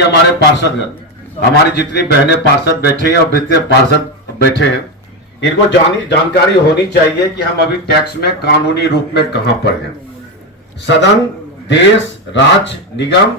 हमारे पार्षदगण, हमारी जितनी बहनें पार्षद बैठे हैं और जितने पार्षद बैठे हैं, इनको जानकारी होनी चाहिए कि हम अभी टैक्स में कानूनी रूप में कहां पर हैं। सदन, देश, राज्य, निगम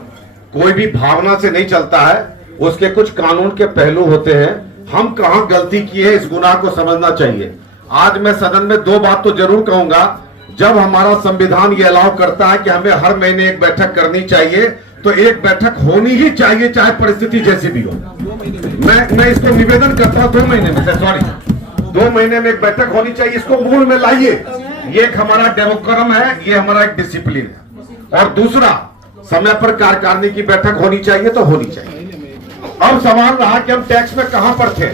कोई भी भावना से नहीं चलता है, उसके कुछ कानून के पहलू होते हैं। हम कहां गलती की है इस गुनाह को समझना चाहिए। आज मैं सदन में दो बात तो जरूर कहूंगा। जब हमारा संविधान ये अलाउ करता है कि हमें हर महीने एक बैठक करनी चाहिए, तो एक बैठक होनी ही चाहिए, चाहे परिस्थिति जैसी भी हो। मैं इसको निवेदन करता हूं 2 महीने में, सॉरी 2 महीने में एक बैठक होनी चाहिए। इसको मूल में लाइए। ये एक हमारा डेमोक्रम है, ये हमारा एक डिसिप्लिन है। और दूसरा, समय पर कार्यकारिणी की बैठक होनी चाहिए तो होनी चाहिए। अब सवाल रहा कि हम टैक्स में कहां पर थे।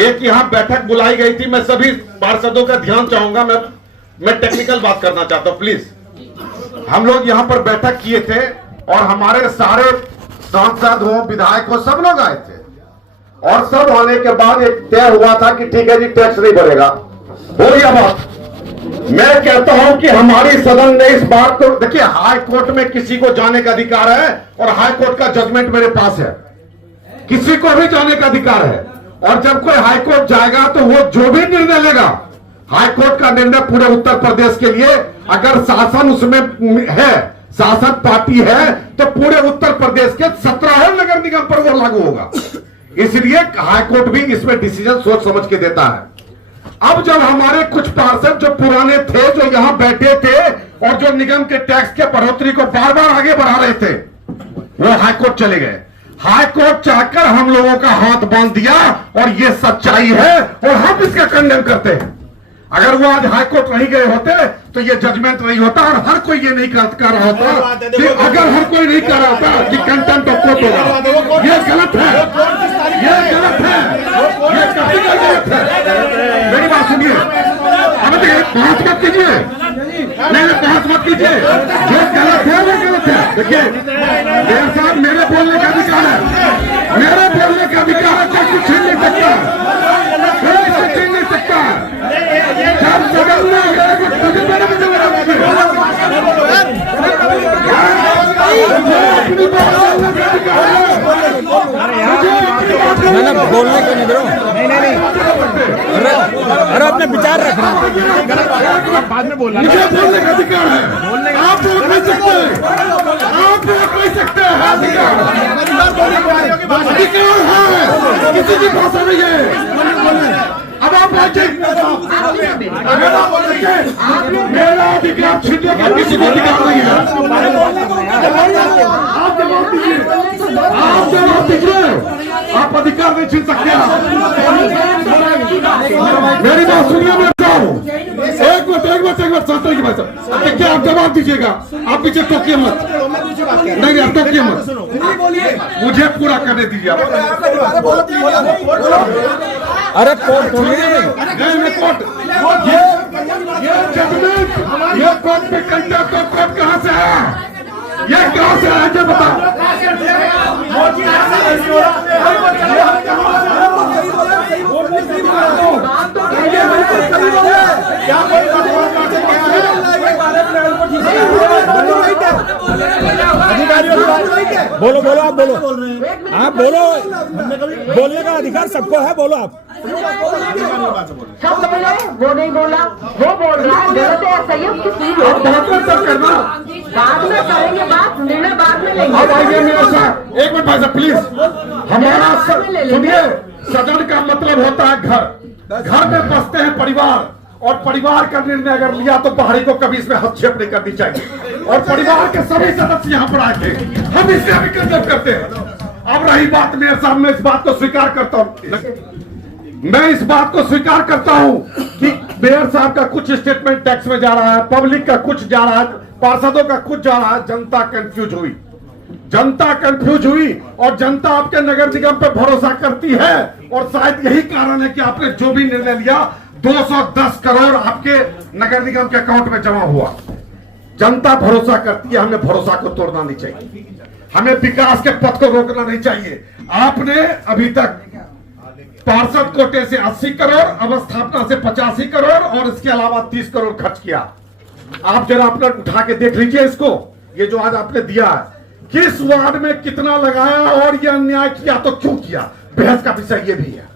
एक यहां बैठक बुलाई गई थी। मैं सभी पार्षदों का ध्यान चाहूंगा, मैं टेक्निकल बात करना चाहता हूं प्लीज। हम लोग यहां पर बैठक किए थे और हमारे सारे सांसद हो, विधायक हो, सब लोग आए थे और सब आने के बाद एक तय हुआ था कि ठीक है जी, टैक्स नहीं बढ़ेगा। हो गया बात। मैं कहता हूं कि हमारी सदन ने इस बात को, देखिए हाई कोर्ट में किसी को जाने का अधिकार है और हाई कोर्ट का जजमेंट मेरे पास है, किसी को भी जाने का अधिकार है। और जब कोई हाई कोर्ट जाएगा तो वो जो भी निर्णय लेगा, हाई कोर्ट का निर्णय पूरे उत्तर प्रदेश के लिए, अगर शासन उसमें है, शासन पार्टी है, तो पूरे उत्तर प्रदेश के 17 नगर निगम पर वो लागू होगा। इसलिए हाई कोर्ट भी इसमें डिसीजन सोच समझ के देता है। अब जब हमारे कुछ पार्षद जो पुराने थे, जो यहां बैठे थे और जो निगम के टैक्स के बढ़ोतरी को बार बार आगे बढ़ा रहे थे, वो हाई कोर्ट चले गए। हाई कोर्ट चाहकर हम लोगों का हाथ बांध दिया और ये सच्चाई है और हम इसका कंडेम करते हैं। अगर वो आज हाई कोर्ट नहीं गए होते तो ये जजमेंट नहीं होता और हर कोई ये नहीं कर रहा होता कि अगर हर कोई नहीं कर रहा होता कि कंटेम्प्ट ऑफ कोर्ट होगा। ये गलत है, ये गलत है, ये काफी गलत है। मेरी बात सुनिए, अब बहस मत कीजिए, नहीं बहस मत कीजिए। जो गलत है वो गलत है। देखिए मेरे साथ मेरे बोलने का अधिकार है, मेरे बोलने का अधिकार है, कोई कुछ छीन नहीं सकता, कोई कुछ छीन नहीं सकता। जब सदन में गए मैंने बोलने को नहीं दो। नहीं अरे अपने विचार रखना, बाद में बोलना। मुझे बोलने का अधिकार है, आप बोल नहीं सकते, आप बोल नहीं सकते। अधिकार है, किसी की भाषा नहीं है। अब आप अगर आप बोलेंगे मेरा अधिकार छीनने का किसी को अधिकार नहीं है। आप जवाब दीजिए, आप जवाब दीजिए, आप अधिकार नहीं छीन सकते। मेरी बात सुनिए, मैं एक मिनट शांति की बात। देखिए आप जवाब दीजिएगा, आप पीछे टोकिए मत, नहीं आप टोकिए मत, मुझे पूरा करने दीजिए। अरे कोर्ट कोर्ट, ये जजमेंट, ये कोर्ट में कंटेम्प्ट ऑफ कोर्ट कहां से है? ये कहां से है ये बताओ। बोलो बोलो, आप बोलो, आप बोलो, बोलने का अधिकार सबको है, बोलो आप। सब बोले, वो नहीं बोला, वो बोल रहा है, गलत है सही है, उसकी सुई लो। करना बाद में करेंगे बात, निर्णय बाद में लेंगे। अब आइए मेरे साथ, एक मिनट भाई साहब प्लीज। हमारा सुनिए, सदन का मतलब होता है घर, घर में बसते हैं परिवार, और परिवार का निर्णय अगर लिया तो बाहरी को कभी इसमें हस्तक्षेप नहीं करनी चाहिए। और परिवार के सभी सदस्य यहाँ पर आए थे, हम इससे भी कंडेम करते हैं। अब रही बात मेरे साथ, मैं इस बात को स्वीकार करता हूँ, मैं इस बात को स्वीकार करता हूँ कि मेयर साहब का कुछ स्टेटमेंट टैक्स में जा रहा है, पब्लिक का कुछ जा रहा है, पार्षदों का कुछ जा रहा है। जनता कंफ्यूज हुई, जनता कंफ्यूज हुई और जनता आपके नगर निगम पे भरोसा करती है। और शायद यही कारण है कि आपने जो भी निर्णय लिया, 210 करोड़ आपके नगर निगम के अकाउंट में जमा हुआ। जनता भरोसा करती है, हमें भरोसा को तोड़ना नहीं चाहिए, हमें विकास के पथ को रोकना नहीं चाहिए। आपने अभी तक पार्षद कोटे से 80 करोड़, अवस्थापना से 85 करोड़ और इसके अलावा 30 करोड़ खर्च किया। आप जरा अपना उठा के देख लीजिए इसको, ये जो आज आपने दिया है, किस वार्ड में कितना लगाया और यह अन्याय किया तो क्यों किया, बहस का विषय ये भी है।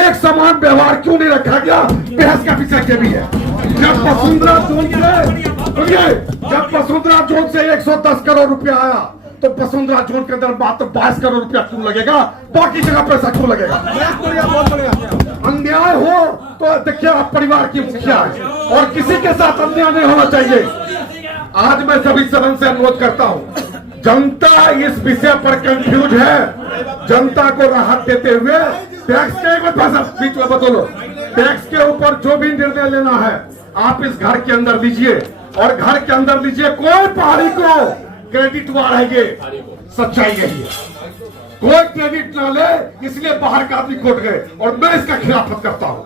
एक समान व्यवहार क्यों नहीं रखा गया, बहस का विषय ये भी है। जब वसुंधरा जोन से 110 करोड़ रुपया आया तो वसुंधरा जोन के अंदर मात्र 22 करोड़ रुपया क्यों लगेगा, बाकी जगह पैसा क्यों लगेगा। अन्याय हो तो देखिए आप परिवार की मुखिया है और किसी के साथ अन्याय नहीं होना चाहिए। आज मैं सभी सदन से अनुरोध करता हूं, जनता इस विषय पर कंफ्यूज है। जनता को राहत देते हुए टैक्स के एक पैसा बीच में बदलो, टैक्स के ऊपर जो भी निर्णय लेना है आप इस घर के अंदर लीजिए और घर के अंदर लीजिए। कोई पहाड़ी को क्रेडिट हुआ रहेंगे, सच्चाई यही है। कोई क्रेडिट ना ले, इसलिए बाहर का आदमी खोट गए और मैं इसका खिलाफत करता हूं।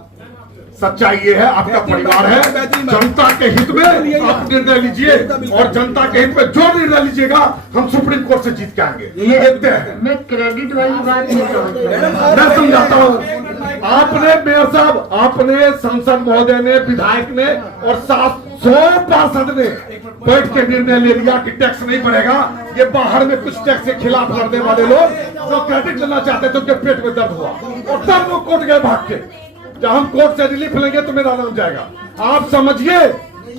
सच्चाई ये है, आपका परिवार है, जनता के हित में आप निर्णय लीजिए और जनता के हित में जो निर्णय लीजिएगा हम सुप्रीम कोर्ट से जीत के आएंगे। ये देखते हैं। मैं क्रेडिट वाली बात नहीं समझ मैं समझाता हूँ। आपने मेयर साहब, आपने सांसद महोदय ने, विधायक ने और 700 पार्षद ने बैठ के निर्णय ले लिया कि टैक्स नहीं बढ़ेगा। ये बाहर में कुछ टैक्स के खिलाफ लड़ने वाले लोग जो क्रेडिट लेना चाहते थे उनके पेट में दर्द हुआ और तब वो कोर्ट गए भाग के। जब हम कोर्ट से रिलीफ लेंगे तो मेरा नाम जाएगा। आप समझिए,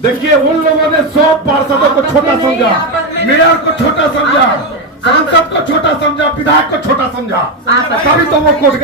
देखिए उन लोगों ने 100 पार्षदों को छोटा समझा, मेयर को छोटा समझा, सांसद को छोटा समझा, विधायक को छोटा समझा, तभी तो वो कोर्ट गए।